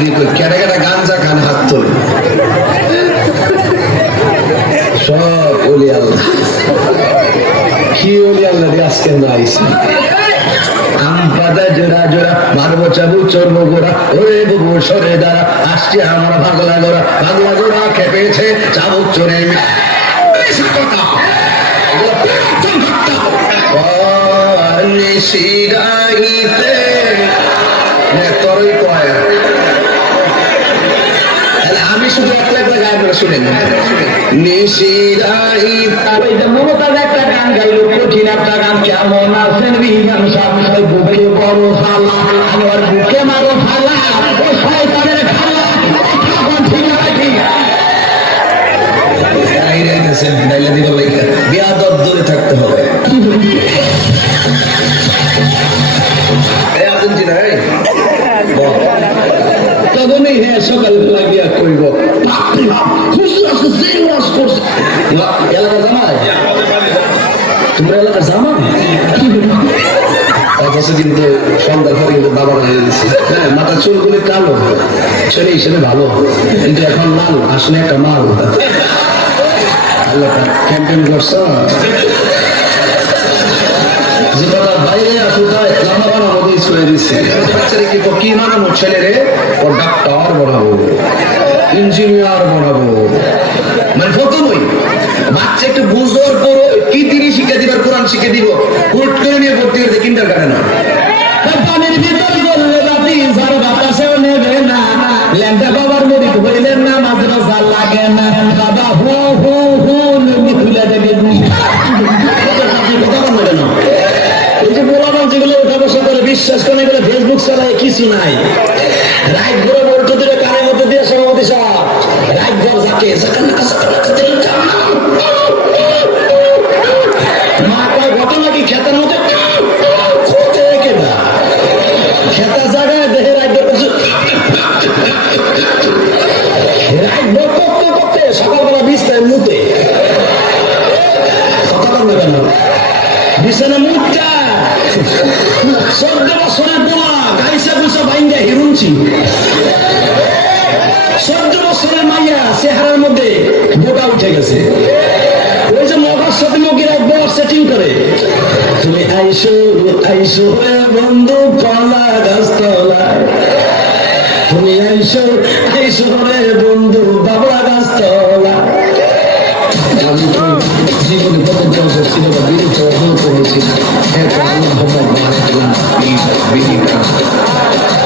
কেটে কেটে গাঞ্জা খান হাত তোলে। সব ওলি আল্লাহ। কি ওলি আল্লাহ আজকে জোড়া মারবো চাবু আসছে আমার ভাগলা পুরাতন ঘটনা। কয়। শুধু একটা একটা গান করে শুনেন নিশিরাই যে মমতাজ একটা গান গাইলো, কঠিন একটা গান, কেমন আছেন বিমান সাহেব? বাপ হুজুর আজকে অথচ কিন্তু সন্ধ্যার পরে কিন্তু হয়ে গেছে হ্যাঁ চুলগুলি কালো। ছেলে হিসেবে ভালো। কিন্তু এখন লাল, আসলে একটা মাল। আল্লাহ ক্যাম্পেইন করছ। যে বাইরে আসুটা লম্বা বানাবো দিয়ে ছুঁয়ে দিচ্ছে বাচ্চারে কি কি ও ডাক্তার ইঞ্জিনিয়ার কোরআন শিখে দিব। হুট করে নিয়ে ভর্তি করতে কিন্টার কাটে না। পানির ভিতর জ্বললে বাতি ঝড় বাতাসেও নেবে না। ল্যাংটা বাবার মরিত হইলেন না মাঝে রোজা লাগে না। বাবা হু হু হু লুঙ্গি তুলে দেবে এই যে মোলাবান যেগুলো উঠা বসা করে বিশ্বাস করে ফেসবুক ছাড়াই কিছু নাই। রাইট কথা কেন? বিছানা মুখটা। চোদ্দ বছরের বোমা গাইসা গুসা বাইন্দা হিরুনছি চোদ্দ বছরের মাইয়া, চেহারার মধ্যে বোকা উঠে গেছে। ওই যে মগর সাথে বর সেটিং করে। তুমি আইসো আইসো বন্ধু কলা গাছতলায়। তুমি আইসো আইসো রে বন্ধু বাবলা, গাছতলায়। আমি তো জীবনে কত বছর ছিল বা বিরুদ্ধ অর্জন করেছি এক আল্লাহ